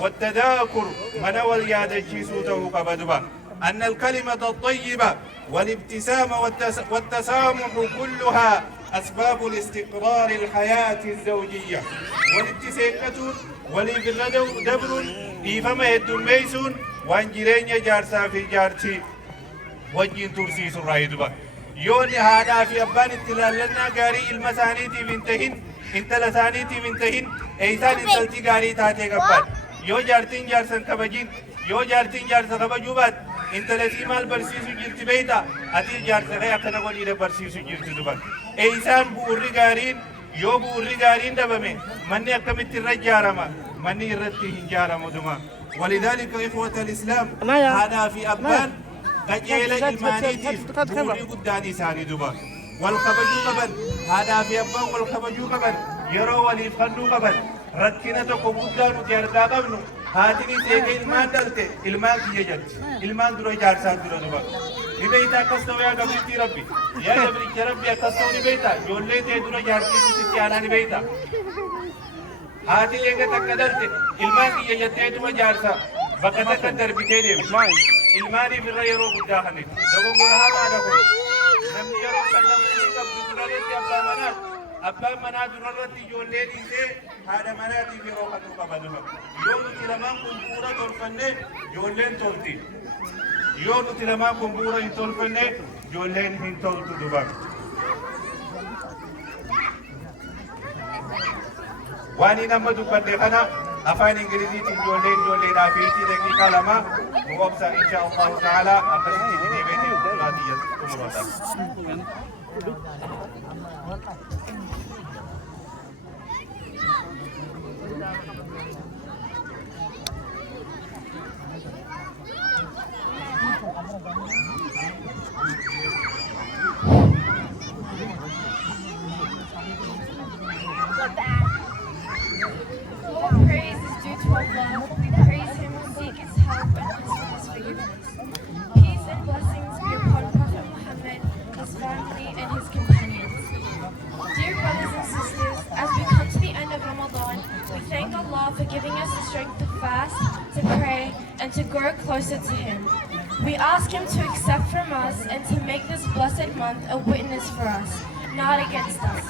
والتذاكر من واليادجي سوته قبدبا أن الكلمة الطيبة والابتسام والتسامح كلها أسباب الاستقرار الحياة الزوجية والابتسامة ولبردو دبر إيفما يدن ميسون وان جيرين جارسا في جارتي وجين ترسيس الرايدبا يوني هذا في أبان التلالنا قاري المسانيتي بنتهن انت لسانيتي بنتهن ايسان انتلتي قاري تاتي قبان يو جارتين جارسن كبجين يو جارتين جارسن كبجوبات انت لسيمال برسيسو جلت بيتا اتي جارسن غير اقنا قولي برسيسو جلت دبان ايسان بوري قارين يو بوري قارين دبامي مني اكمت الرجارما مني الرتي هنجارما دما ولذلك إخوة الإسلام هذا في أبان قجيل المانيتي بوري قداني ساني دبان والخبجو قبل هذا في أبان والخبجو قبل يرو وليفخنو قبل ركنا تقبودان جاردا قبل هاتني سيكي إلمان دلته إلمان كي يجد إلمان درو جارسان درو دبان نبيتا كستو يا قبلتي ربي يا جبريك ربي كستو نبيتا جولي تي درو جارسي ستيانا نبيتا هاتي لينگا تقدرت إلمان كي يجد تي جارسا بقتا قدر بتيدي إلماني في الرئيرو قداخني دقو قرها دقو نمني يرو سلمني قبل دراليتي أبا منات درالتي جولي ديسي هذا مناتي في روحة قبضها يونو تلمان كنبورة تولفني جولين تولتي يونو تلمان كنبورة تولفني جولين هن تولتو دبا واني نمدو قدخنا أفان إنجليزي جولين آفيتي دقيقة لما مغبسا إن شاء الله تعالى أقسمي دي بيتي ولادية تمروتا for giving us the strength to fast, to pray, and to grow closer to Him. We ask Him to accept from us and to make this blessed month a witness for us, not against us.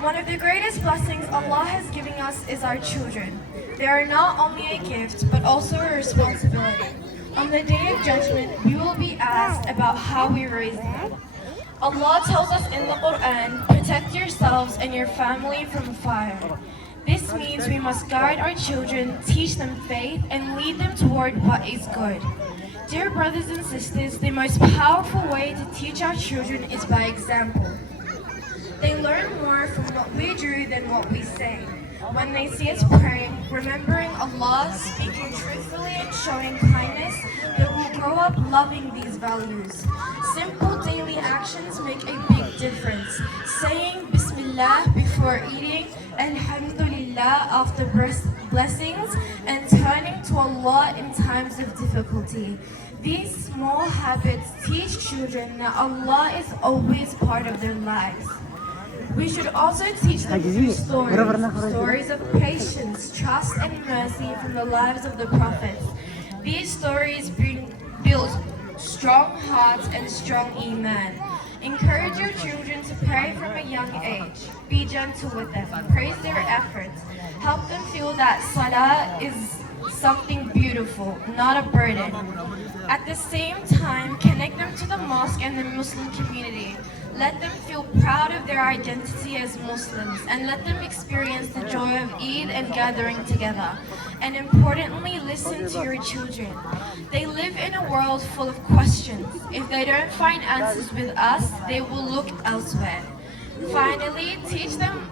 One of the greatest blessings Allah has given us is our children. They are not only a gift, but also a responsibility. On the Day of Judgment, we will be asked about how we raised them. Allah tells us in the Quran, protect yourselves and your family from fire. This means we must guide our children, teach them faith, and lead them toward what is good. Dear brothers and sisters, the most powerful way to teach our children is by example. They learn more from what we do than what we say. When they see us praying, remembering Allah, speaking truthfully, and showing kindness, they will grow up loving these values. Simple daily actions make a big difference. Saying Bismillah before eating, Alhamdulillah after blessings, and turning to Allah in times of difficulty. These small habits teach children that Allah is always part of their lives. We should also teach them through stories of patience, trust, and mercy from the lives of the prophets. These stories build strong hearts and strong iman. Encourage your children to pray from a young age. Be gentle with them. Praise their efforts. Help them feel that salah is something beautiful, not a burden. At the same time, connect them to the mosque and the Muslim community. Let them feel proud of their identity as Muslims and let them experience the joy of Eid and gathering together. And importantly, listen to your children. They live in a world full of questions. If they don't find answers with us, they will look elsewhere. Finally, teach them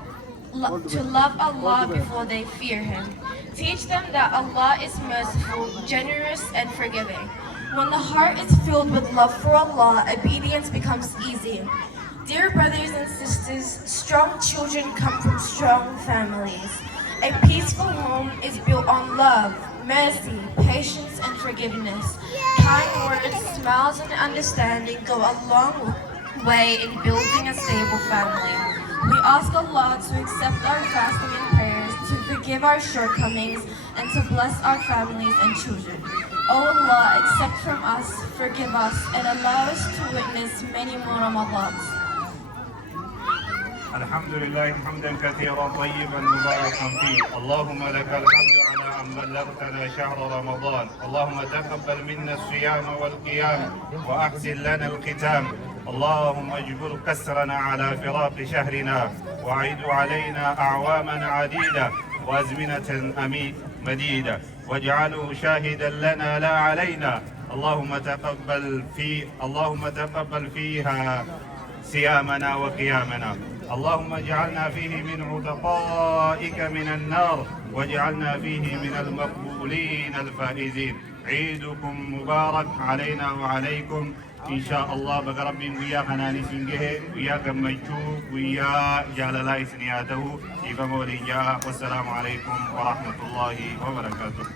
to love Allah before they fear Him. Teach them that Allah is merciful, generous, and forgiving. When the heart is filled with love for Allah, obedience becomes easy. Dear brothers and sisters, strong children come from strong families. A peaceful home is built on love, mercy, patience, and forgiveness. Kind words, smiles, and understanding go a long way in building a stable family. We ask Allah to accept our fasting and prayers, to forgive forgive our shortcomings, and to bless our families and children. O Allah, accept from us, forgive us, and allow us to witness many more Ramadans. الحمد لله حمدا كثيرا طيبا مباركا فيه. اللهم لك الحمد على أن بلغتنا شهر رمضان. اللهم تقبل منا الصيام والقيام وأحسن لنا الختام. اللهم اجبر كسرنا على فراق شهرنا، وعيد علينا أعواما عديدة وأزمنة مديدة، واجعله شاهدا لنا لا علينا. اللهم تقبل فيها صيامنا وقيامنا. اللهم اجعلنا فيه من عتقائك من النار، واجعلنا فيه من المقبولين الفائزين. عيدكم مبارك علينا وعليكم إن شاء الله. بقى ربي ويا خناني سنجه ويا كمجو ويا جعل سنياته إذا مولي جاء. والسلام عليكم ورحمة الله وبركاته.